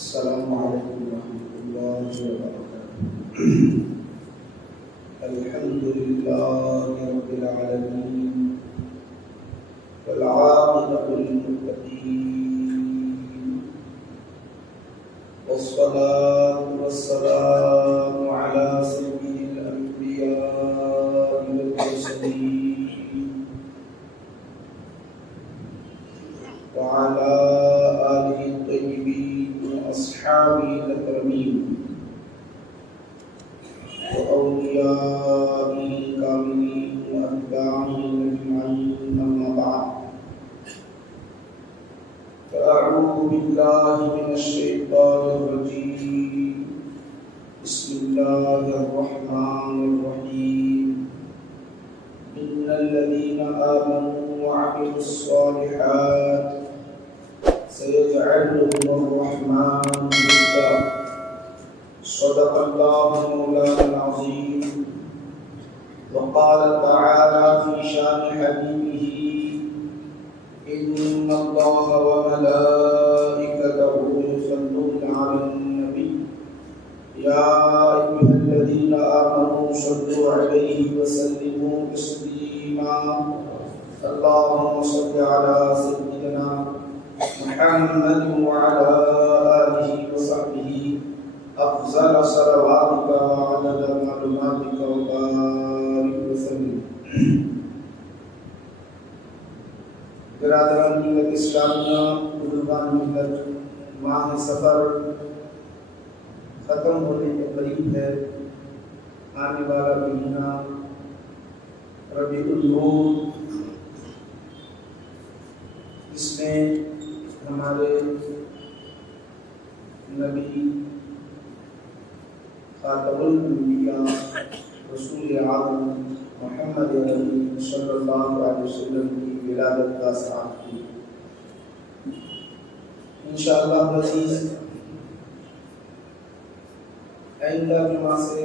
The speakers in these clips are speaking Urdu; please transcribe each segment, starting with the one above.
السلام علیکم ورحمۃ اللہ وبرکاتہ۔ الحمد للہ رب العالمین والعاقبۃ للمتقین والصلاة والسلام علی سید الانبیاء والمرسلین وعلی آلہ الطیبین واصحابہ الاکرمین وأوليائه الكاملين وأتباعهم أجمعين، أما بعد، فأعوذ بالله من الشيطان الرجيم. بسم الله الرحمن الرحيم. إن الذين آمنوا وعملوا الصالحات سيجعل لهم الرحمن ودا. صدق الله مولانا العظيم. وقال تعالى في شان حبيبه: إن الله وملائكته يصلون على النبي يا أيها الذين آمنوا صلوا عليه وسلموا تسليما. اللهم صل على سيدنا محمد وعلى آله وصحبه افضل صلواتک وعدد معلوماتک وبارک وسلم. برادران ملت اسلامیہ، بزرگان ملت، ماہ سفر ختم ہونے کے قریب ہے. آنے والا مہینہ ربیع النور، اس میں ہمارے نبی خاتم الانبیاء رسول اعظم محمد عربی صلی اللہ علیہ وسلم کی ولادت کا ساتھ کی. انشاءاللہ عزیز آئندہ جمعہ سے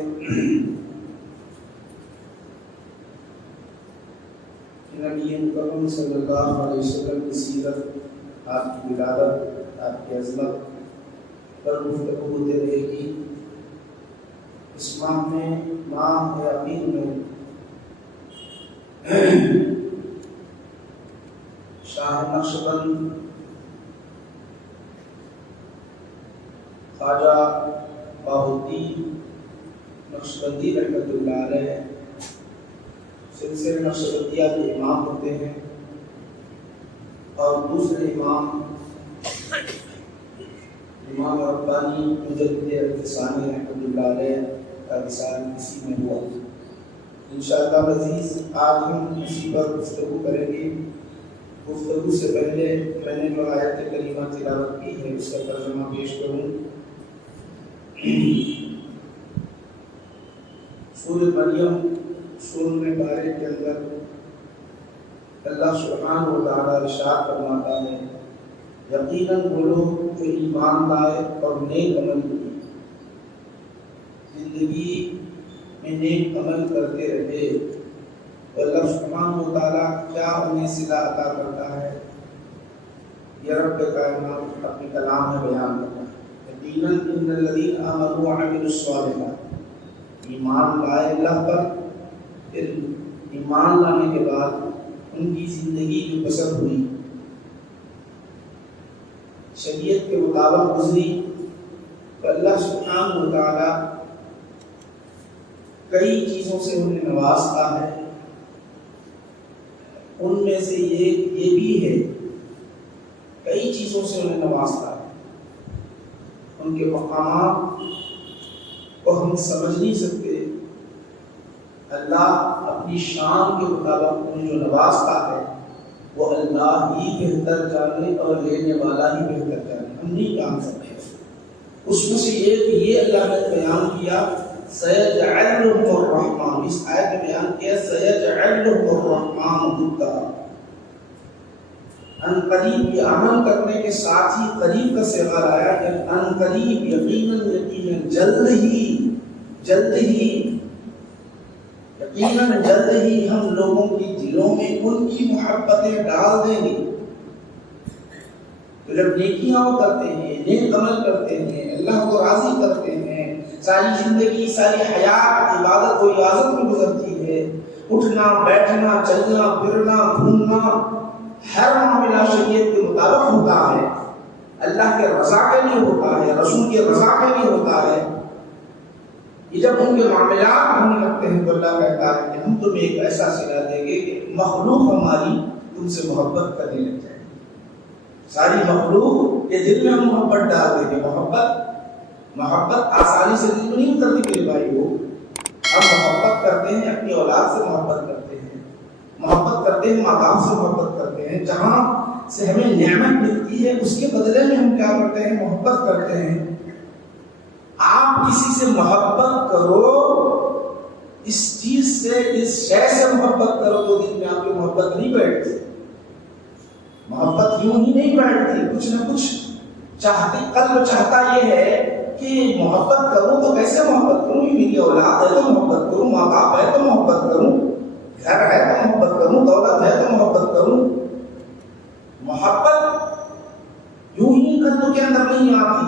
نبی مکرم صلی اللہ علیہ وسلم کی سیرت، آپ کی ولادت، آپ کی عظمت پر گفتگو ہوتے رہے گی. اس ماہ میں، ماہ اپریل میں شاہ نقشبند خواجہ بہاؤالدین نقشبندی رحمۃ اللہ علیہ سلسلہ نقشبندیہ کے امام ہوتے ہیں، اور دوسرے امام امام ربانی مجدد ثانی رحمۃ اللہ علیہ کا وصال اسی میں ہوا. انشاءاللہ عزیز آج ہم اسی پر گفتگو کریں گے. گفتگو سے پہلے میں نے جو آیت کریمہ تلاوت کی ہے اس کا ترجمہ پیش کروں. سورۃ مریم، سورۃ بارہ کے اندر اللہ سبحانہ و تعالیٰ ارشاد فرماتا ہے: یقیناً وہ لوگ جو ایمان لائے اور نیک عمل کیے، زندگی میں نیک عمل کرتے رہے، تو اللہ سبحانہ و تعالیٰ کیا انہیں صلہ عطا کرتا ہے. یہ رب کائنات اپنے کلام میں بیان کرتا ہے. یقیناً ان الذین آمنوا وعملوا الصالحات، ایمان لائے اللہ پر، پھر ایمان لانے کے بعد ان کی زندگی جو بسر ہوئی شریعت کے مطابق گزری، تو اللہ سبحانہ و تعالیٰ کئی چیزوں سے انہیں نوازتا ہے. ان میں سے یہ بھی ہے، کئی چیزوں سے انہیں نوازتا ہے. ان کے مقامات کو ہم سمجھ نہیں سکتے. اللہ اپنی شان کے مطابق انہیں جو نوازتا ہے وہ اللہ ہی بہتر جانے اور لینے والا ہی بہتر جانے، ہم نہیں جان سکتے. اس میں سے یہ کہ یہ اللہ نے بیان کیا سیجعل لهم الرحمن، اس آیت میں بیان کیا سیجعل لهم الرحمن ودا. ان قریب، یہ عمل کرنے کے ساتھ ہی قریب کا صیغہ آیا کہ ان قریب، یقیناً جلد ہی ہم لوگوں کی دلوں میں ان کی محبتیں ڈال دیں گے تو جب نیکیاں کرتے ہیں، نیک عمل کرتے ہیں، اللہ کو راضی کرتے ہیں، ساری زندگی ساری حیات عبادت و ریاضت میں گزرتی ہے، اٹھنا بیٹھنا چلنا پھرنا گھومنا ہر معاملہ شریعت کے مطابق ہوتا ہے، اللہ کے رضا کے لیے ہوتا ہے، رسول کے رضا کے لیے ہوتا ہے، یہ جب ان کے معاملات ہونے لگتے ہیں تو اللہ کہتا ہے کہ ہم تمہیں ایک ایسا صلہ دیں گے کہ مخلوق ہماری تم سے محبت کرنے لگ جائے، ساری مخلوق کے دل میں ہم محبت ڈال دیں گے۔ محبت آسانی سے دل میں نہیں اترتی میرے بھائی کو، ہم محبت کرتے ہیں، اپنی اولاد سے محبت کرتے ہیں، محبت کرتے ہیں ماں باپ سے محبت کرتے ہیں، جہاں سے ہمیں نعمت ملتی ہے اس کے بدلے میں ہم کیا کرتے ہیں؟ محبت کرتے ہیں۔ آپ کسی سے محبت کرو، اس چیز سے اس شے سے محبت کرو تو دل میں آپ کی محبت نہیں بیٹھتی، محبت یوں ہی نہیں بیٹھتی، کچھ نہ کچھ چاہتی، قلب چاہتا یہ ہے کہ محبت کروں تو کیسے محبت کروں، میری اولاد ہے تو محبت کروں، ماں باپ ہے تو محبت کروں، گھر ہے تو محبت کروں، دولت ہے تو محبت کروں۔ محبت یوں ہی قلب کے اندر نہیں آتی،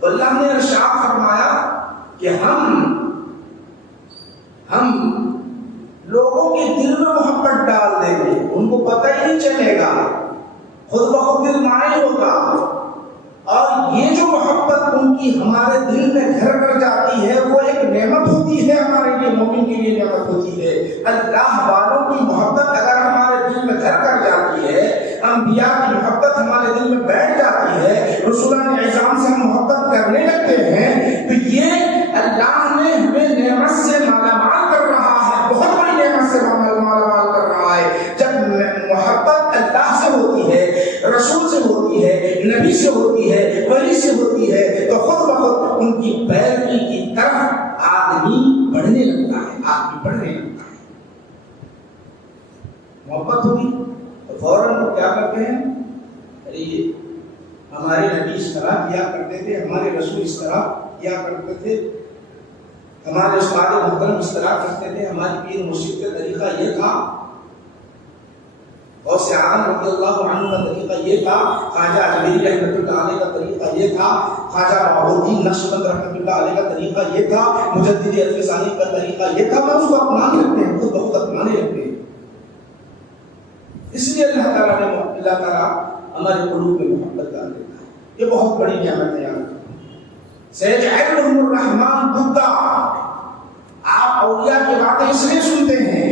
تو اللہ نے ارشاد فرمایا کہ ہم لوگوں کے دل میں محبت ڈال دیں گے، ان کو پتہ ہی نہیں چلے گا، خود بخود دل مائل ہوگا، اور یہ جو محبت ان کی ہمارے دل میں گھر کر جاتی ہے وہ ایک نعمت ہوتی ہے، ہمارے لیے مومن کے لیے نعمت ہوتی ہے۔ اللہ والوں کی محبت اگر ہمارے دل میں گھر کر جاتی ہے، انبیاء کی محبت ہمارے دل میں بیٹھ جاتی ہے، رسولان اعظام سے ہم محبت کرنے لگتے ہیں، تو یہ اللہ نے ہمیں نعمت سے مالا مال کر رہا ہے، بہت بڑی نعمت سے مالا مال کر رہا ہے۔ جب محبت اللہ سے ہوتی ہے، رسول سے ہوتی ہے، نبی سے ہوتی ہے، ولی سے ہوتی ہے، تو خود بخود ان کی پیروی کی طرف آدمی بڑھنے لگتا ہے، محبت ہوگی تو فوراً وہ کیا کرتے ہیں؟ ارے یہ ہمارے نبی اس طرح کیا کرتے تھے، ہمارے رسول اس طرح کیا کرتے تھے، ہمارے استاد محترم اس طرح کرتے تھے، ہماری پیر مرشد کا طریقہ یہ تھا، غوث اعظم رضی اللہ عنہ کا طریقہ یہ تھا، خواجہ اجمیری رحمۃ اللہ علیہ کا طریقہ یہ تھا، خواجہ بہاء الدین نقشبند رحمۃ اللہ علیہ کا طریقہ یہ تھا، مجدد الفسانی کا طریقہ یہ تھا، میں اس کو اپنانے لگتے ہیں، خود بخود اپنانے لگتے ہیں۔ اس لیے اللہ تعالیٰ ہمارے قلوب میں محبت ڈال دیتا ہے، یہ بہت بڑی نعمت ہے یاد۔ سیجعلہم الرحمن ودا، آپ اولیاء کی باتیں اس لیے سنتے ہیں،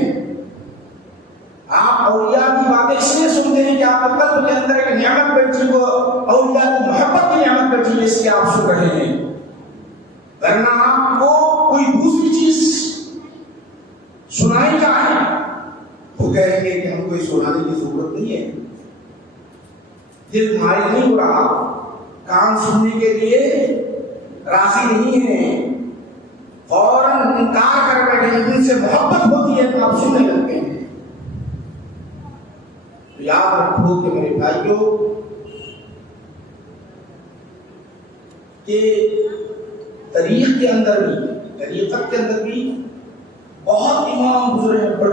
آپ اولیاء کی باتیں اس لیے سنتے ہیں کہ آپ کے قلب کے اندر ایک نعمت بیٹھی ہو، اولیاء کی محبت کی نعمت بیٹھی ہے، اس لیے آپ سن رہے ہیں، ورنہ آپ کو کوئی دوسری چیز سنائی جائے وہ کہیں گے کہ ہم کوئی سنانے کی ضرورت نہیں ہے، دل مائل نہیں ہو رہا، کان سننے کے لیے راضی نہیں ہے، فوراً انکار کر بیٹھے، ان سے محبت ہوتی ہے تو آپ سننے لگتے ہیں۔ تو یاد رکھو کہ میرے بھائیوں کہ طریقت کے اندر بھی بہت امام گزرے ہیں، بڑے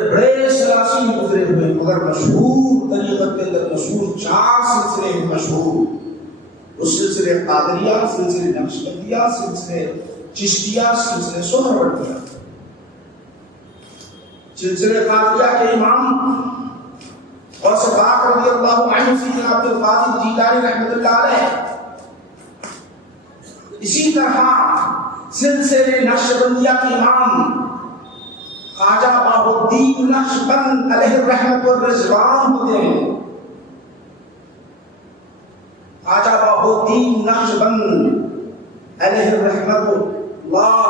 بڑے سلاسی گزرے ہوئے، مگر مشہور طریقت کے اندر مشہور 4 سلسلے ہیں مشہور، اس سلسلے قادریہ، سلسلے نقشبندیہ، سلسلے چشتیہ، سلسلے سہروردیہ۔ سلسلے قادریہ کے امام غوث پاک رضی اللہ عنہ سیدنا عبد القادر جیلانی رحمۃ اللہ علیہ، اسی طرح سلسلے نقشبندیہ کے امام خواجہ بہاء الدین نقشبند علیہ الرحمۃ والرضوان ہوتے ہیں، خواجہ بہاء الدین نقشبند علیہ الرحمۃ اللہ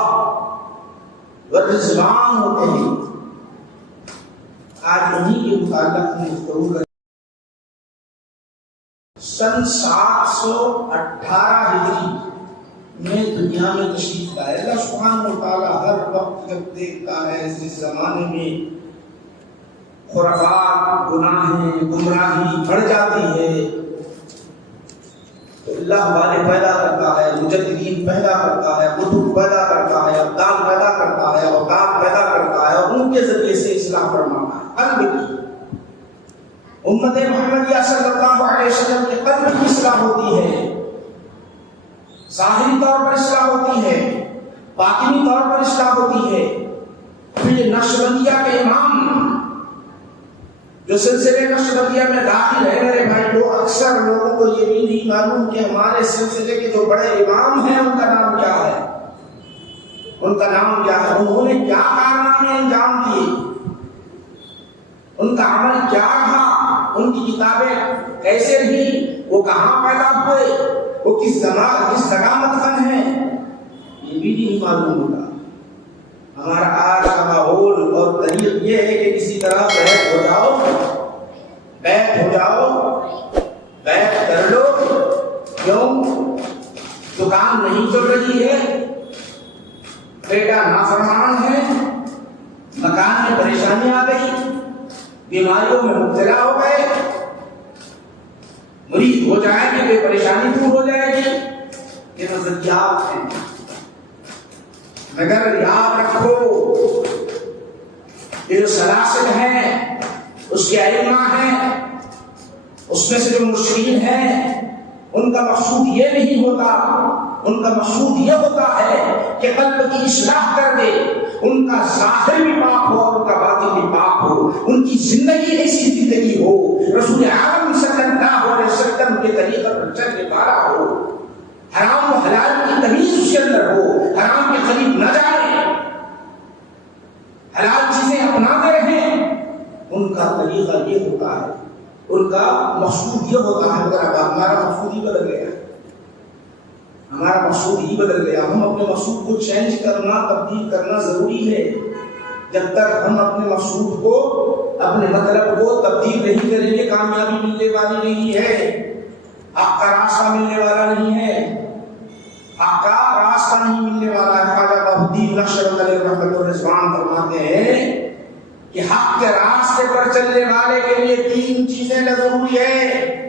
والرضوان ہوتے ہیں۔ آج انہی کے متعلق میں گفتگو کریں۔ سن 718 ہجری میں دنیا میں تشریف لائے۔ اللہ سبحانہ و تعالیٰ ہر وقت جب دیکھتا ہے اس زمانے میں خرافات، گناہیں، گمراہی بڑھ جاتی ہے تو اللہ والے پیدا کرتا ہے، مجددین پیدا کرتا ہے، کتب پیدا کرتا ہے، ابدال پیدا کرتا ہے، اوقات پیدا کرتا ہے، اور ان کے ذریعے سے اصلاح فرماتا ہے۔ قلب کی امت محمدیہ صلی اللہ علیہ وسلم کے قلب کی اصلاح ہوتی ہے، ظاہری طور پر اصلاح ہوتی ہے، باطنی طور پر اصلاح ہوتی ہے۔ پھر یہ نقشبندیہ کے امام جو سلسلے نقشبندیہ میں داخل ہے میرے بھائیو، اکثر لوگوں کو یہ بھی نہیں معلوم کہ ہمارے سلسلے کے جو بڑے امام ہیں ان کا نام کیا ہے، ان کا نام کیا ہے، انہوں نے کیا کارنامے انجام دیے، ان کا عمل کیا تھا، ان کی کتابیں کیسے رہی، وہ کہاں پیدا ہوئے، وہ کس جگہ مدفن ہے، یہ بھی نہیں معلوم ہوتا۔ ہمارا آج کا ماحول اور طریق یہ ہے کہ کسی طرح بیعت ہو جاؤ، بیعت کر لو، کیوں؟ دکان نہیں چل رہی ہے، بیٹا نافرمان ہے، مکان میں پریشانی آ گئی، بیماریوں میں مبتلا ہو گئے، مرید ہو جائیں گے کہ پریشانی دور ہو جائے گی، یہ نظریات ہیں۔ مگر یاد رکھو یہ جو سلاسل ہیں اس کے ائمہ ہیں، اس میں سے جو مرشدین ہیں، ان کا مقصود یہ نہیں ہوتا، ان کا مقصود یہ ہوتا ہے کہ قلب کی اصلاح کر دے، ان کا ظاہر بھی پاک ہو اور ان کا باطن بھی پاک ہو، ان کی زندگی ایسی زندگی ہو رسول اعظم صلی اللہ علیہ وسلم کے طریقے پر چلنے والا ہو، حرام و حلال کی تمیز اس کے اندر ہو، حرام کے قریب نہ جائے، حلال چیزیں اپناتے رہیں، ان کا طریقہ یہ ہوتا ہے، ان کا مقصود یہ ہوتا ہے۔ مگر اب ہمارا مقصود ہی بدل گیا، ہمارا مقصود ہی بدل گیا۔ ہم اپنے مقصود کو چینج کرنا، تبدیل کرنا ضروری ہے۔ جب تک ہم اپنے مقصود کو، اپنے مطلب کو تبدیل نہیں کریں گے، کامیابی ملنے والی نہیں ہے، حق کا راستہ ملنے والا نہیں ہے، حق کا راستہ نہیں ملنے والا ہے۔ خواجہ بہاء الدین نقشبند علیہ رحمۃ الرضوان فرماتے ہیں کہ حق کے راستے پر چلنے والے کے لیے تین چیزیں ضروری ہے۔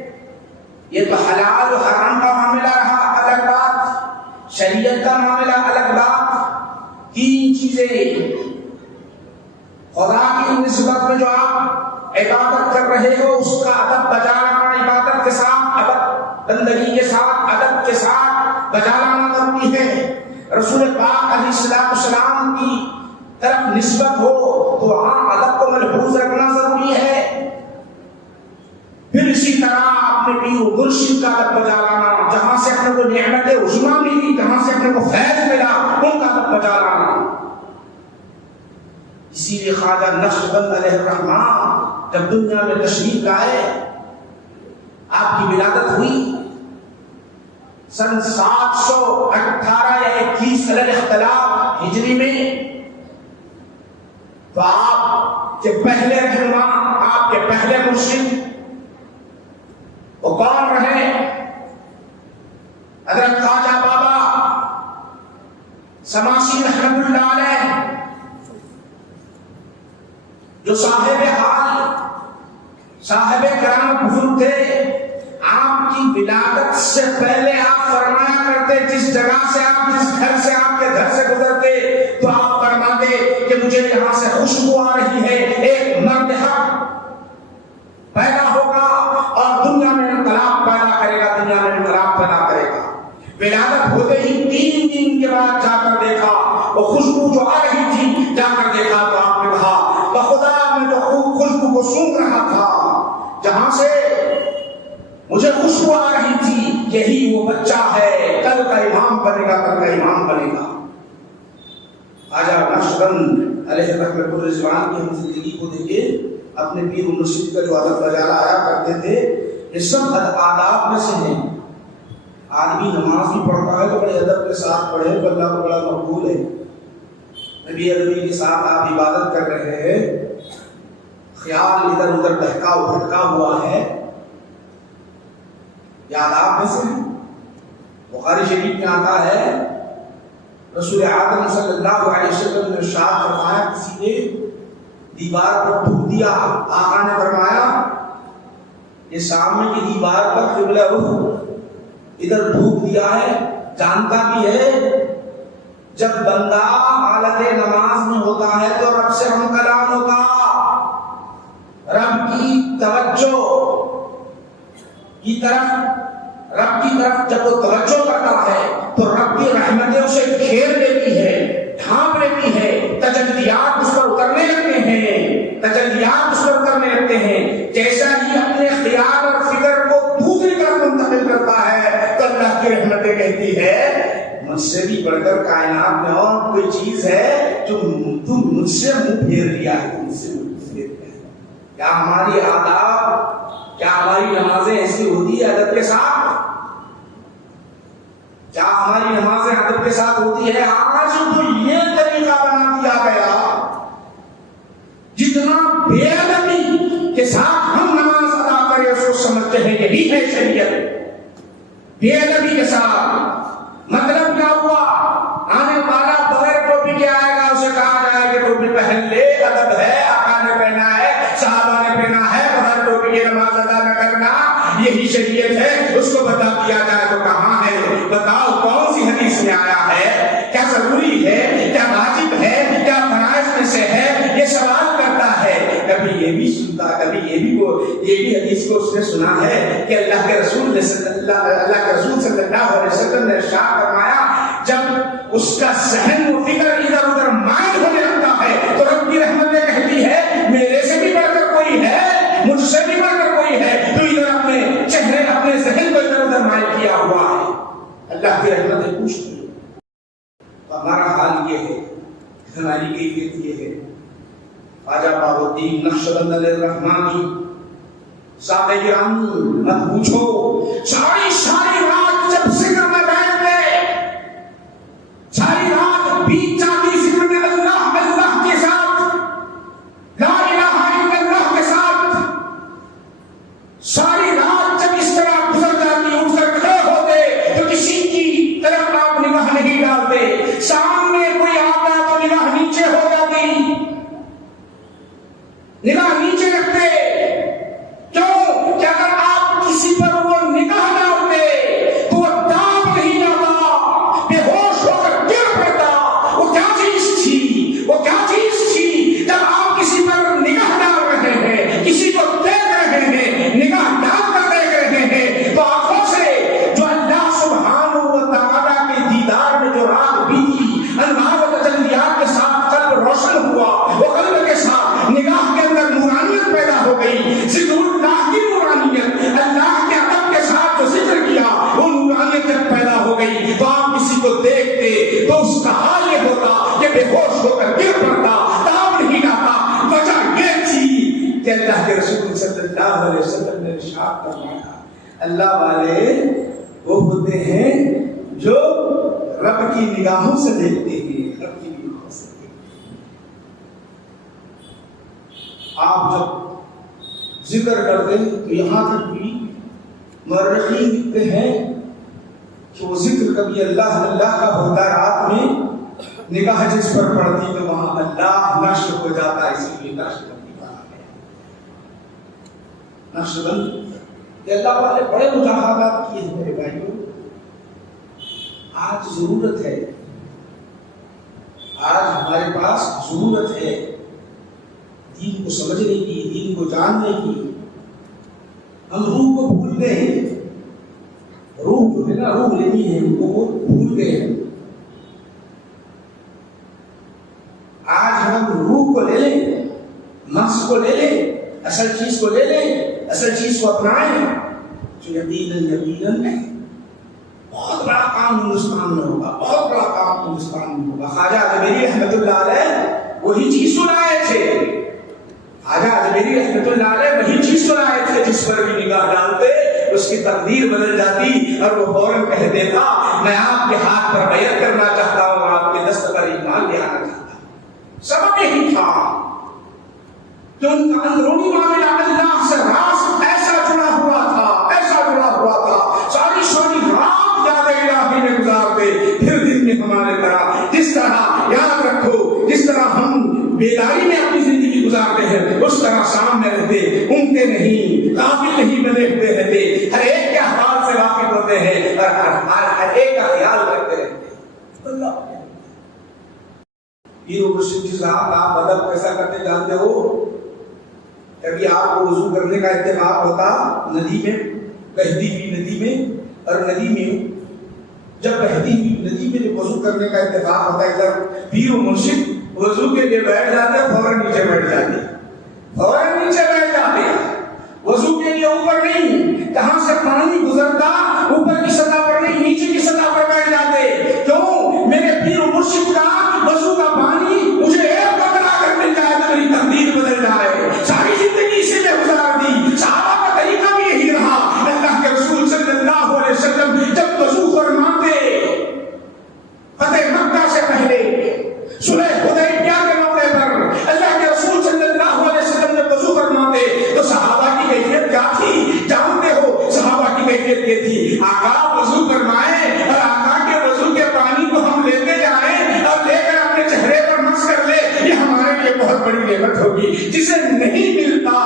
یہ تو حلال و حرام کا معاملہ رہا، الگ بات، شریعت کا معاملہ الگ بات، تین چیزیں خدا کی نسبت میں جو آپ عبادت کر رہے ہو اس کا ادب بجا لانا، عبادت کے ساتھ ادب، بندگی کے ساتھ ادب کے ساتھ بجا لانا ضروری ہے۔ رسول پاک علیہ السلام کی طرف نسبت ہو تو وہاں ادب کو ملحوظ رکھنا ضروری ہے۔ پھر اسی طرح اپنے پیر و مرشد کا ادب بجا لانا، جہاں سے اپنے کو نعمت عظمیٰ ملی، جہاں سے اپنے کو فیض ملا، ان کا ادب بجا لانا۔ اسی لیے خواجہ نقشبند علیہ الرحمٰن جب دنیا میں تشریف لائے، آپ کی ولادت ہوئی سن 718 یا 21 علی الاختلاف ہجری میں، تو آپ کے پہلے رہنما، آپ کے پہلے مرشد وہ کون رہے؟ حضرت خواجہ بابا سماسی رحمۃ اللہ علیہ، جو صاحب حال، صاحب کرام بزرگ تھے۔ آپ کی ولادت سے پہلے آپ فرمایا کرتے، جس جگہ سے آپ، جس گھر سے آپ کے گھر سے گزرتے تو آپ فرماتے کہ مجھے یہاں سے خوشبو آ رہی ہے، ایک مرد حق پیدا ہوگا اور دنیا میں انقلاب پیدا کرے گا، دنیا میں انقلاب پیدا کرے گا۔ ولادت ہوتے ہی 3 دن کے بعد جا کر دیکھا وہ خوشبو جو آ رہی تھی، جا کر دیکھا تو آپ نے کہا بخدا میں جو خوشبو کو سونگ رہا تھا، جہاں سے مجھے خوشبو آ رہی تھی، یہی وہ بچہ ہے، کل کا امام بنے گا، کل کا امام بنے گا۔ خواجہ نقشبند علیہ رحمۃ الرضوان کی ہم زندگی کو دیکھیں، اپنے پیر و مرشد کا جو ادب بجا لایا کرتے تھے، یہ سب آداب میں سے ہیں۔ آدمی نماز بھی پڑھتا ہے تو بڑے ادب کے ساتھ پڑھے تو اللہ کو بڑا مقبول ہے۔ نبی ادبی کے ساتھ آپ عبادت کر رہے ہیں، خیال ادھر ادھر بہکا بھٹکا ہوا ہے، یہ آداب میں سے ہے۔ بخاری شریف میں آتا ہے رسول اعظم صلی اللہ علیہ وسلم نے ارشاد فرمایا، کسی نے دیوار پر تھوک دیا، آقا نے فرمایا یہ سامنے کی دیوار پر قبلہ رخ ادھر تھوک دیا ہے، جانتا بھی ہے جب بندہ حالت نماز میں ہوتا ہے تو رب سے ہم کلام ہوگا، رب کی توجہ کی طرف، رب کی طرف جب وہ توجہ کرتا ہے تو رب کی رحمتیں اسے گھیر لیتی ہے، ڈھانپ لیتی ہے، تجلیات اس پر اترنے لگتے ہیں، تجلیات اس پر اترنے لگتے ہیں۔ جیسا ہی اپنے خیال اور فکر کو دوسری طرف منتقل کرتا ہے تو اللہ کی رحمتیں کہتی ہے مجھ سے بھی بڑھ کر کائنات میں اور کوئی چیز ہے جو تم مجھ سے منہ پھیر لیا ہے، تم سے منہ پھیر لیا ہے۔ کیا ہماری آداب، کیا ہماری نمازیں ایسی ہوتی ہے ادب کے ساتھ؟ کیا ہماری نمازیں ادب کے ساتھ ہوتی ہے؟ آج تو یہ طریقہ بنا دیا گیا، جتنا بے ادبی کے ساتھ ہم نماز ادا کریں اس کو سمجھتے ہیں یہی ہے شریعت۔ بے ادبی کے ساتھ مطلب کیا ہوا؟ آنے والا بغیر ٹوپی کے آئے گا، اسے کہا جائے کہ ٹوپی پہن لے، ادب ہے، آقا نے پہنا ہے، صحابہ نے پہنا ہے، بغیر ٹوپی کے نماز ادا نہ کرنا یہی شریعت ہے۔ اس کو بتا دیا جائے تو کہاں ہے؟ بتاؤ کون سی حدیث میں آیا ہے؟ کیا ضروری ہے؟ کیا واجب ہے؟ کیا فرائض میں سے ہے؟ یہ سوال کرتا ہے۔ کبھی یہ بھی سنتا، کبھی یہ بھی حدیث کو اس نے سنا ہے کہ اللہ کے رسول صلی اللہ علیہ وسلم نے ارشاد فرمایا جب اس کا ذہن و فکر ادھر ادھر مائل ہونے لگتا ہے تو رب کی رحمتیں کہتی ہے میرے سے بھی بڑھ کر کوئی ہے، مجھ سے بھی بڑھ کر کوئی ہے، تو ادھر اپنے چہرے اپنے ذہن کو ادھر ادھر مائل کیا ہوا ہے۔ اللہ کی رحمتیں پوچھتی ہے۔ تو ہمارا حال یہ ہے، ہماری کیفیت یہ ہے۔ خواجہ بہاء الدین نقشبند الرحمانی صاحب گرامی مت پوچھو، ساری رات جب ذکر میں بیٹھ گئے، ساری رات بیت جاتی ذکر میں اللہ اللہ کے ساتھ، لا الہ الا اللہ کے ساتھ، ساری رات جب اس طرح گزر جاتی، اٹھ کر کھڑے ہوتے تو کسی کی طرف آپ نگاہ نہیں ڈالتے، سامنے کوئی آتا تو نگاہ نیچے ہو جاتی، نگاہ نیچے رکھتے۔ کیوں کہ اگر آپ کسی پر وہ نگاہ ڈالتے تو وہ داب نہیں جاتا، بے ہوش ہو کر گر پڑتا۔ وہ کیا چیز تھی؟ وہ کیا چیز تھی؟ جب آپ کسی پر نگاہ ڈال رہے ہیں، کسی کو دیکھ رہے ہیں، نگاہ ڈال کر دیکھ رہے ہیں، تو آنکھوں سے جو اللہ سبحانہ و تعالیٰ کے دیدار میں جو رات بیتی، انوار و تجلیات کے ساتھ قلب روشن ہوا، وہ قلب کے ساتھ نگاہ کے اندر نورانیت پیدا ہو گئی، ذکر اللہ کی نورانیت، اللہ کے ادب کے ساتھ جو ذکر کیا وہ نورانیت جب پیدا ہو گئی تو آپ کسی کو دیکھتے تو اس کا حال یہ ہوتا کہ بے ہوش ہو کر گر پڑتا، تاب نہیں لاتا۔ وجہ یہ تھی کہ اللہ کے رسول صلی اللہ علیہ وسلم نے ارشاد فرمایا اللہ والے وہ ہوتے ہیں جو رب کی نگاہوں سے دیکھتے ہیں، رب کی نگاہوں سے دیکھتے ہیں۔ آپ جب ذکر کرتے ہیں تو یہاں تک بھی مورخین لکھتے ہیں کہ وہ ذکر کبھی اللہ اللہ کا ہوتا رات میں، نگاہ جس پر پڑتی تو وہاں اللہ نقش ہو جاتا، اسی لیے نقش بندی کہا گیا۔ نقش بند یہ اللہ والے بڑے مجاہدات کیے ہیں میرے بھائیوں۔ آج ضرورت ہے، آج ہمارے پاس ضرورت ہے دین کو سمجھنے کی، دین کو جاننے کی۔ ہم روح کو بھول گئے ہیں، روح جو ہے نا، روح نہیں ہے، ان کو بھول گئے ہیں۔ آج ہم روح کو لے لیں، نفس کو لے لیں، اصل چیز کو لے لیں، اصل چیز کو اپنائیں، جو یقیناً بہت بڑا کام ہندوستان میں ہوگا، بہت بڑا کام ہندوستان میں ہوگا۔ خواجہ اجمیری رحمۃ اللہ علیہ وہی چیز سنائے تھے، خواجہ اجمیری رحمۃ اللہ علیہ وہی چیز سنائے تھے، جس پر بھی نگاہ ڈالتے اس کی تقدیر بدل جاتی اور وہ فوراً کہہ دیتا میں آپ کے ہاتھ پر بیعت کرنا چاہتا ہوں، آپ کے دست پر ایمان لے آنا چاہتا ہوں۔ سبب یہی تھا کہ ان کا اندرونی معاملہ اللہ سے راز ایسا جڑا ہوا تھا، ایسا جڑا ہوا تھا، ساری رات یاد الہی میں گزارتے، پھر دن میں ہمارے جس طرح یاد رکھو، جس طرح ہم بیداری میں اپنی زندگی گزارتے ہیں اس طرح سامنے رہتے، اونگتے نہیں، غافل نہیں بنے ہوئے رہتے، ہر ایک کے حال سے واقف ہوتے ہیں اور ہر ایک کا خیال کرتے رہتے۔ اللہ یہ صاحب آپ ادب کیسا کرتے جانتے ہو؟ کبھی آپ کو وضو کرنے کا اتفاق ہوتا ندی میں، بہتی ہوئی ندی میں، اور ندی میں جب بہتی ہوئی ندی میں جب وضو کرنے کا اتفاق ہوتا ہے، ادھر پیر و مرشد وضو کے لیے بیٹھ جاتے ہیں، فوراً نیچے بیٹھ جاتے، فوراً نیچے بیٹھ جاتے، وضو کے لیے اوپر نہیں، کہاں سے پانی گزرتا اوپر کی سطح پر نہیں، نیچے کی سطح پر بیٹھ جاتے. کیوں؟ میرے پیر و مرشد کا وضو کا پانی مجھے ایک قطرہ اگر مل جائے تو میری تقدیر بدل جائے. ساری زندگی اسی میں گزار دی. صحابہ کا طریقہ بھی یہی رہا. اللہ کے رسول صلی اللہ علیہ وسلم جب وضو فرماتے فتح مکہ سے پہلے صلح حدیبیہ کے موقع پر اللہ کے رسول صلی اللہ علیہ وسلم جب وضو فرماتے تو صحابہ کی کیفیت کیا تھی جانتے ہو؟ صحابہ کی کیفیت یہ تھی، آقا وضو فرمائیں اور آقا کے وضو کے پانی کو ہم لیتے جائیں اور لے کر اپنے چہرے پر مس کر لے، یہ ہمارے لیے بہت بڑی نعمت ہوگی. جسے نہیں ملتا،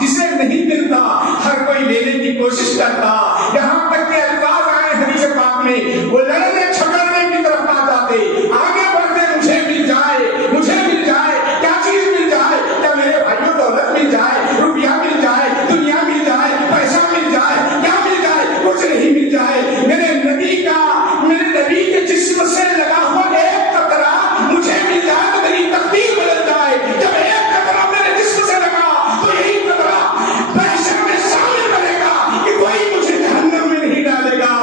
جسے نہیں ملتا ہر کوئی لینے کی کوشش کرتا. یہاں تک کہ الفاظ آئے حدیث پاک میں، وہ لڑنے جھگڑنے کی طرف آ جاتے، آگے بڑھتے، مجھے مل جائے، مجھے مل جائے. کیا چیز مل جائے؟ کیا میرے بھائیوں دولت مل جائے، روپیہ مل جائے، دنیا مل جائے، پیسہ مل جائے، کیا مل جائے؟ کچھ نہیں مل جائے. میرے نبی کا، میرے نبی کے جسم سے لگا ہوا ایک قطرہ مجھے مل جائے تو میری تقدیر بدل جائے. جب ایک قطرہ میرے جسم سے لگا تو یہی قطرہ محشر میں شامل کرے گا کہ کوئی مجھے جہنم میں نہیں ڈالے گا.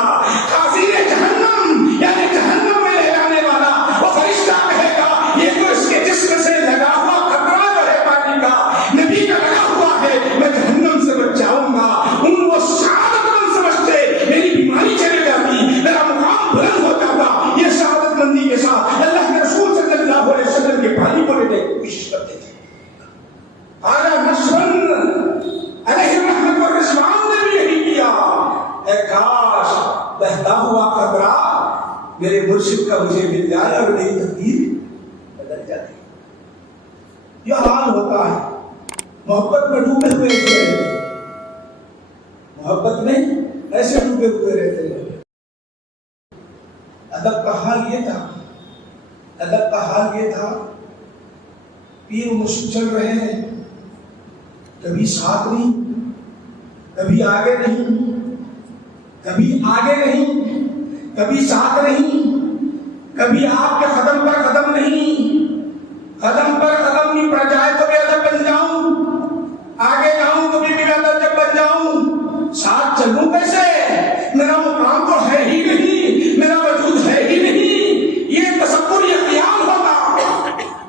قاضی جہنم یعنی جہنم میں لے جانے والا وہ فرشتہ کہے گا یہ تو اس کے جسم سے لگا ہوا قطرہ جو ہے پانی کا نبی کا لگا ہوا ہے، میں جہنم سے بچ جاؤں گا. ان وہ شہادت مند سمجھتے میری بیماری چلی جاتی، میرا مقام بلند ہو جاتا. یہ شہادت مندی کے ساتھ اللہ کے رسول صلی اللہ علیہ وسلم کے پانی کو لینے کی کوشش کرتے تھے. اعلیٰ نشرن علیہ رحمت و رضوان نے بھی یہی کیا. اے کاش بہتا ہوا قطرہ میرے مرشد کا مجھے مل جائے اور میری تقدیر بدل جاتی. یہ حال ہوتا ہے محبت میں ڈوبے ہوئے رہتے ہیں، محبت میں ایسے ڈوبے ہوئے رہتے ہیں. ادب کا حال یہ تھا، ادب کا حال یہ تھا، پیر مرشد چل رہے ہیں، کبھی ساتھ نہیں، کبھی آگے نہیں، کبھی آگے نہیں، کبھی ساتھ نہیں، کبھی آپ کے قدم پر قدم نہیں، قدم پر قدم نہیں پڑ جائے تو بے ادب بن جاؤں، آگے جاؤں تو بھی بے ادب جب بن جاؤں. ساتھ چلوں کیسے؟ میرا مقام تو ہے ہی نہیں، میرا وجود ہے ہی نہیں. یہ تصور، یہ خیال ہوتا.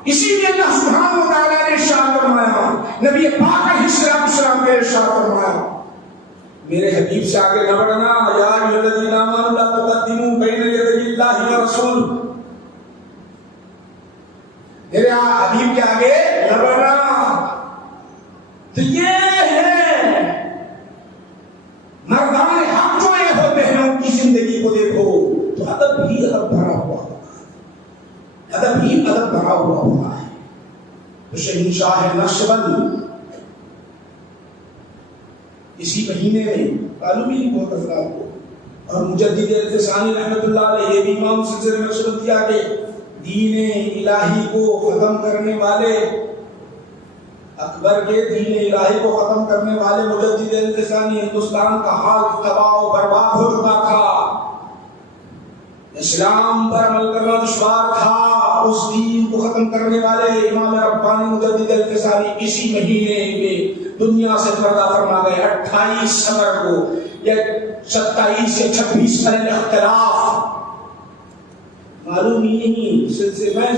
اسی لیے اللہ سبحانہ و تعالیٰ نے ارشاد فرمایا، نبی پاک علیہ السلام کے ارشاد فرمایا، میرے حبیب سے آگے نہ بڑھنا. یا ایھا الذین آمنوا لا تقدموا بین یدی اللہ ورسولہ، میرے حبیب کے آگے نہ بڑھنا. تو یہ ہے مردان حق جو یہ ہوتے ہیں ان کی زندگی کو دیکھو تو ادب ہی ادب بھرا ہوا ہوتا ہے، ادب ہی ادب بھرا ہوا ہوتا ہے. تو شہنشاہ نقشبند اسی مہینے میں معلوم ہی نہیں بہت افراد کو، اور مجدد الفسانی رحمۃ اللہ علیہ، یہ بھی امام سلسلہ نقشبندیہ کے دین الہی کو ختم کرنے والے، اکبر کے دین الہی کو ختم کرنے والے مجدد الفسانی، ہندوستان کا حال تباہ و برباد ہو چکا تھا، اسلام پر عمل کرنا دشوار تھا. اس دین کو ختم کرنے والے امام ربانی مجدد الفسانی اسی مہینے میں دنیا سے پردہ فرما گئے. 28 صفر کو یا 27 یا 26 کا اختلاف معلوم ہی نہیں. سلسلے میں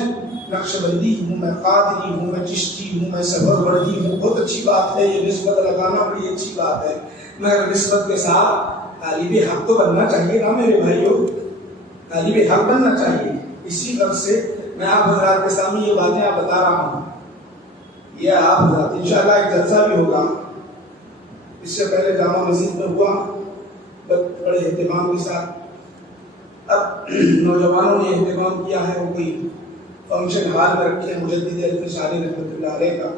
نقشبندی ہوں، میں قادری ہوں، میں چشتی ہوں، میں سہروردی ہوں، بہت اچھی بات ہے. یہ نسبت لگانا بڑی اچھی بات ہے، مگر نسبت کے ساتھ طالب حق تو بننا چاہیے نا میرے بھائیوں، طالب حق بننا چاہیے. اسی غرض سے میں آپ حضرات کے سامنے یہ باتیں آپ بتا رہا ہوں. یہ آپ حضرات انشاءاللہ ایک جلسہ بھی ہوگا، اس سے پہلے جامع مسجد میں ہوا بڑے اہتمام کے ساتھ. اب نوجوانوں نے اہتمام کیا ہے، وہ کوئی فنکشن ہال میں رکھے ہیں مجدد الفسانی رحمۃ اللہ علیہ کا.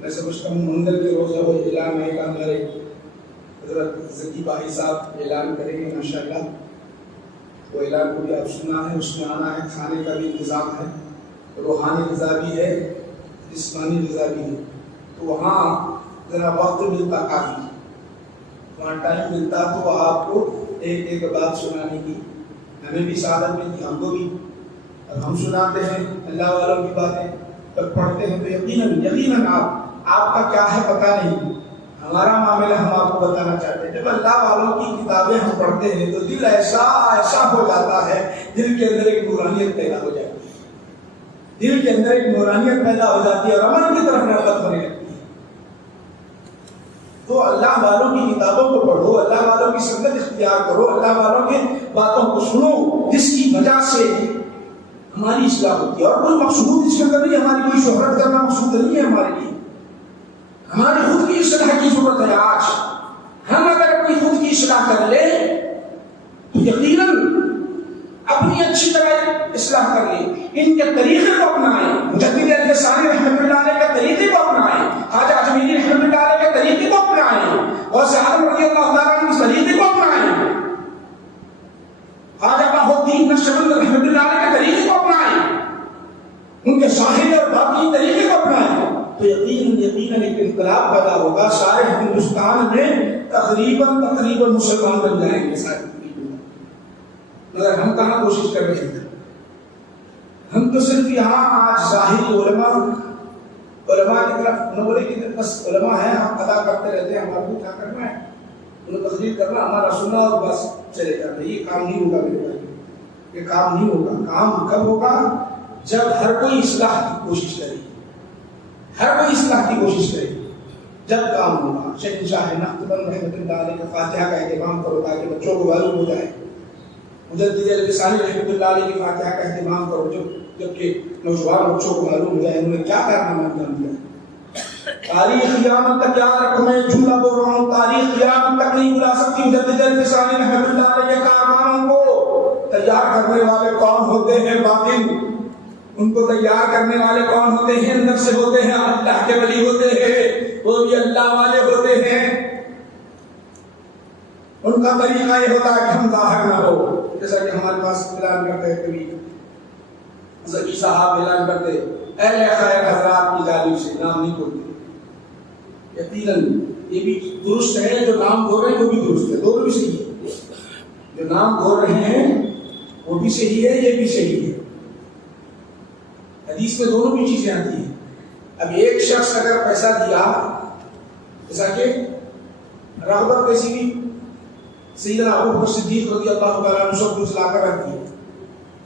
میں سمجھتا ہوں منگل کے روز وہ اعلان ہے کہ ہمارے حضرت ذکی بھائی صاحب اعلان کریں گے ماشاءاللہ. وہ اعلان کو بھی آپ سننا ہے، اس میں آنا ہے. کھانے کا بھی انتظام ہے، روحانی غذا بھی ہے، جسمانی غذا بھی ہے. تو تو وہاں ذرا وقت ملتا کافی، وہاں ٹائم ملتا تو آپ کو ایک ایک بات سنانے کی، ہمیں بھی سعادت ملتی، ہم کو بھی، اب ہم سناتے ہیں اللہ والوں کی باتیں، جب پڑھتے ہیں تو یقیناً آپ کا کیا ہے پتہ نہیں، ہمارا معاملہ ہم آپ کو بتانا چاہتے ہیں۔ جب اللہ والوں کی کتابیں ہم پڑھتے ہیں تو دل ایسا ہو جاتا ہے، دل کے اندر ایک نورانیت پیدا ہو جاتی ہے، دل کے اندر ایک نورانیت پیدا ہو جاتی ہے اور عمل کی طرف رغبت ہونے لگتی ہے۔ تو اللہ والوں کی کتابوں کو پڑھو، اللہ والوں کی سنت اختیار کرو، اللہ والوں کے باتوں کو سنو، جس کی وجہ سے ہماری اصلاح ہوتی ہے۔ اور کوئی مقصود اس کے اندر نہیں، ہماری کوئی شہرت کرنا مقصود نہیں ہے ہمارے لیے، ہماری خود کی اصلاح کی ضرورت ہے۔ آج ہم اگر اپنی خود کی اصلاح کر لیں تو یقیناً اپنی اچھی طرح اصلاح کر لیں، ان کے طریقے کو اپنائیں، مجدد الفسانی رحمۃ اللہ علیہ کے طریقے کو اپنائیں، خواجہ اجمیری رحمۃ اللہ علیہ کے طریقے کو اپنائیں، غوث اعظم رضی اللہ تعالیٰ عنہ کے طریقے کو اپنائیں، خواجہ بہاء الدین نقشبند رحمۃ اللہ علیہ کے طریقے کو اپنائیں، ان کے ظاہری اور باطنی طریقے کو اپنائیں، تو یقیناً ایک انقلاب پیدا ہوگا۔ سارے ہندوستان میں تقریباً مسلمان بن جائیں گے سارے، مگر ہم کہاں کوشش کر رہے ہیں؟ ہم تو صرف یہاں آج ظاہری علماء کی طرف نمبرے کی طرف، بس علماء ہیں، ہم ادا کرتے رہتے ہیں، ہمارا بھی کیا کرنا ہے، انہیں تقریر کرنا، ہمارا سننا اور بس چلے جاتے ہیں۔ یہ کام نہیں ہوگا میرے بھائی، یہ کام نہیں ہوگا۔ کام کب ہوگا؟ جب ہر کوئی اصلاح کی کوشش کرے، ہر کوئی اصلاح کی کوشش کرے، جب کام ہوگا۔ شہنشاہ نقشبند رحمۃ اللہ علیہ کا فاتحہ کا اہتمام کرو تاکہ بچوں کو معلوم ہو جائے، مجدد الفسانی رحمۃ اللہ علیہ کی فاتحہ کا اہتمام کرو جبکہ نوجوان بچوں کو معلوم ہو جائے انہوں نے کیا کارنامہ انجام دیا۔ تاریخ قیامت تک یاد رکھو، میں جھوٹا بول رہا ہوں، تاریخ قیامت تک نہیں بھلا سکتی مجدد الفسانی رحمۃ اللہ علیہ کے کارناموں کو۔ تیار کرنے والے کون ہوتے ہیں؟ باطن، ان کو تیار کرنے والے کون ہوتے ہیں؟ اندر سے ہوتے ہیں، اللہ کے ولی ہوتے ہیں، وہ بھی اللہ والے ہوتے ہیں۔ ان کا طریقہ یہ ہوتا ہے کہ ہم ظاہر نہ ہو، جیسا کہ ہمارے پاس اعلان کرتے ہیں کبھی ذکی صاحب اعلان کرتے اہل خیر حضرات کی جانب سے، نام نہیں بولتے۔ یقیناً یہ بھی درست ہے، جو نام بول رہے ہیں وہ بھی درست ہے، دونوں بھی صحیح ہے، جو نام بول رہے ہیں وہ بھی صحیح ہے، یہ بھی صحیح ہے، حدیث میں دونوں بھی چیزیں آتی ہیں۔ اب ایک شخص اگر پیسہ دیا، جیسا کہ رغبت کیسی بھی سیدنا ابو بکر صدیق رضی اللہ تعالیٰ عنہ سب کچھ لا کر رکھ دیا،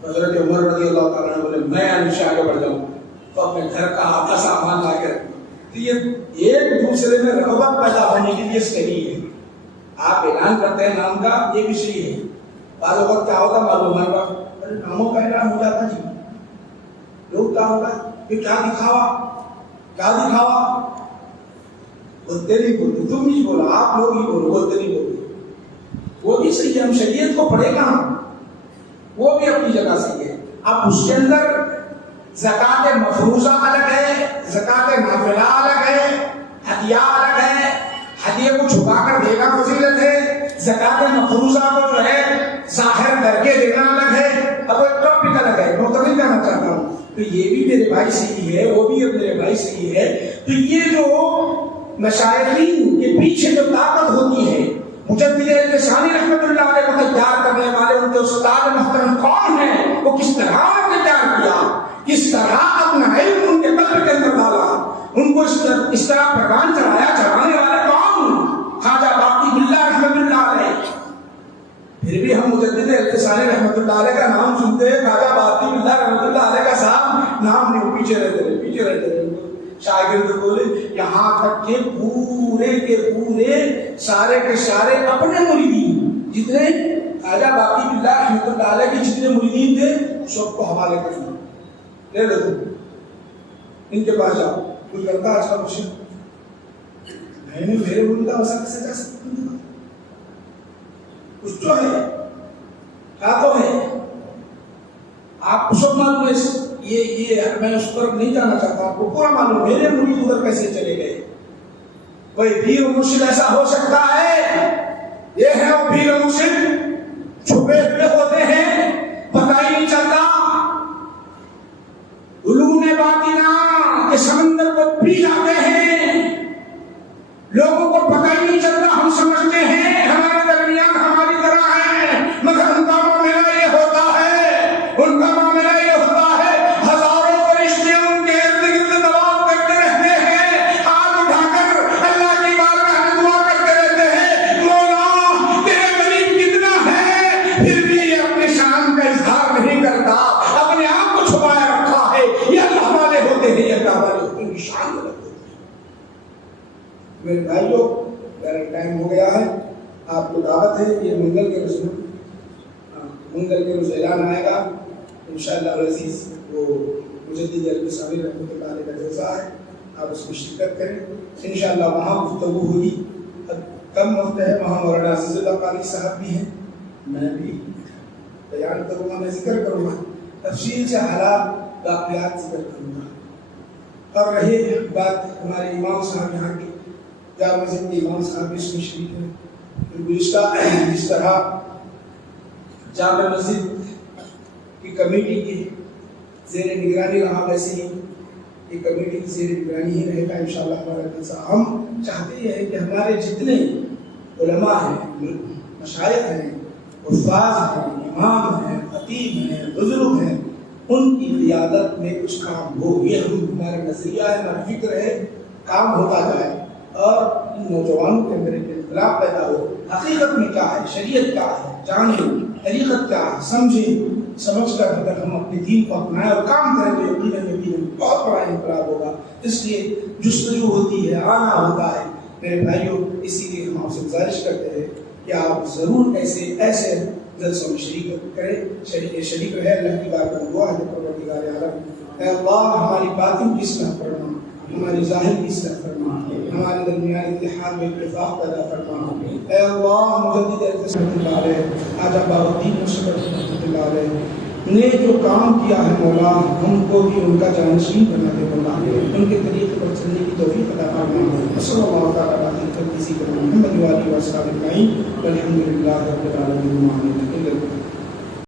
حضرت عمر رضی اللہ تعالیٰ عنہ بولے میں ہمیشہ آگے بڑھ جاؤں تو اپنے گھر کا آدھا سامان لا کے رکھ دیا۔ تو یہ ایک دوسرے میں رغبت پیدا ہونے کے لیے صحیح ہے۔ آپ اعلان کرتے ہیں نام کا، یہ بھی صحیح ہے۔ بعض اوقات کیا ہوتا معلوم ہے، ناموں کا اعلان ہو جاتا جی، لوگ کیا ہوتا ہے کہ کیا دکھاوا، بولتے نہیں بولتے، تم نہیں بولا، آپ لوگ ہی بولو، بولتے نہیں بولتے، وہ بھی صحیح ہے۔ ہم شریعت کو پڑھے گا، وہ بھی اپنی جگہ صحیح ہے۔ اب اس کے اندر زکات مفروضہ الگ ہے، زکات نافلہ الگ ہے، ہدیہ الگ ہے، ہدیے کو چھپا کر دینا فضیلت ہے، زکات مفروضہ کو جو ہے ظاہر کر کے دینا الگ ہے۔ اب ایک ٹاپک الگ ہے، مختلف کرنا چاہتا ہوں، تو یہ بھی میرے بھائی صحیح ہے، وہ بھی میرے بھائی صحیح ہے۔ تو یہ جو مشائخین کے پیچھے جو طاقت ہوتی ہے، مجدد الفسانی رحمۃ اللہ علیہ کو تیار کرنے والے ان کے استاد محترم کون ہیں، وہ کس طرح تیار کیا، کس طرح اپنا علم ان کے قلب کے اندر ڈالا، ان کو اس طرح پیغام چڑھانے والے کون؟ خواجہ باقی باللہ رحمۃ اللہ علیہ۔ پھر بھی ہم مجدد الفسانی رحمۃ اللہ علیہ کا نام سنتے ہیں، خواجہ باقی باللہ رحمۃ اللہ علیہ کا صاحب نام نہیں، پیچھے رہتے رہے۔ شاگرد بولے یہاں تک کہ پورے کے پورے سارے کے سارے اپنے مریدین، جتنے خواجہ باقی باللہ رحمۃ اللہ علیہ کے جتنے مریدین تھے سب کو حوالے کر دیا، لے لو ان کے پاس جاؤ، کوئی کرتا آج کا کچھ میں نے میرے ملک کا وسا کیسے جا سکتا، کچھ تو ہے، کیا تو ہے، آپ کو سب معلوم ہے۔ یہ میں اس پر نہیں جانا چاہتا، آپ کو پورا معلوم میرے مرید ادھر کیسے چلے گئے۔ کوئی پیر مرشد ایسا ہو سکتا ہے، یہ ہے وہ پیر مرشد چھپے ہوئے ہوتے ہیں، پتہ ہی نہیں چلتا، علوم باطنہ کے سمندر کو پی جاتے ہیں، قائم ہو گیا ہے. آپ کو دعوت ہے. یہ منگل کے روز اعلان آئے گا انشاءاللہ العزیز. وہ مجدد البصری رحمۃ اللہ علیہ کا جلسہ ہے. آپ اس میں شرکت کریں انشاءاللہ. وہاں گفتگو ہوگی. کم وقت ہے. وہاں مولانا عزیز اللہ قاری صاحب بھی ہیں. میں بھی بیان کروں گا. میں ذکر کروں گا. تفصیل سے حالات واقعات ذکر کروں گا. اور رہے بات ہمارے امام صاحب یہاں کے جامع مسجد کے امام صاحب بھی اس میں شریک ہیں. گزشتہ جس طرح جامع مسجد کی کمیٹی کی زیر نگرانی رہا ویسے ہی یہ کمیٹی کی زیر نگرانی ہی رہے گا انشاءاللہ ہمارا جلسہ. ہم چاہتے یہ ہیں کہ ہمارے جتنے علماء ہیں, مشائخ ہیں, استاذ ہیں, امام ہیں, خطیب ہیں, بزرگ ہیں, ان کی قیادت میں کچھ کام ہو. یہ ہمارا نظریہ ہے, ہمارا فکر ہے. کام ہوتا جائے اور ان نوجوانوں کے اندر ایک انقلاب پیدا ہو. حقیقت میں کیا ہے, شریعت کیا ہے, جانیں. حقیقت کیا ہے سمجھیں. سمجھ کر اگر ہم اپنے دین کو اپنائیں اور کام کریں تو یقیناً بہت بڑا انقلاب ہوگا. اس لیے جستجو ہوتی ہے, آنا ہوتا ہے. میرے بھائیوں, اسی لیے ہم آپ سے گزارش کرتے ہیں کہ آپ ضرور ایسے جلسوں میں شریک کریں, شریک رہے. اللہ کی بارگاہ میں دعا ہے پروردگار عالم, اے اللہ ہماری باطن کی اصلاح فرما, ہماری ظاہر کی اصلاح فرما, ہمارے درمیان اتحاد میں اتفاق پیدا فرما. اے اللہ مجدد رحمۃ اللہ علیہ, آجا بہاؤالدین مشرف رحمۃ اللہ علیہ نے جو کام کیا ہے مولا, ہم کو بھی ان کا جانشین بنا دے مولا. ان کے طریقے پر چلنے کی توفیق عطا فرما. صلی اللہ تعالیٰ علیہ وسلم محمد و آلہ و اصحابہ اجمعین والحمد للہ رب العالمین.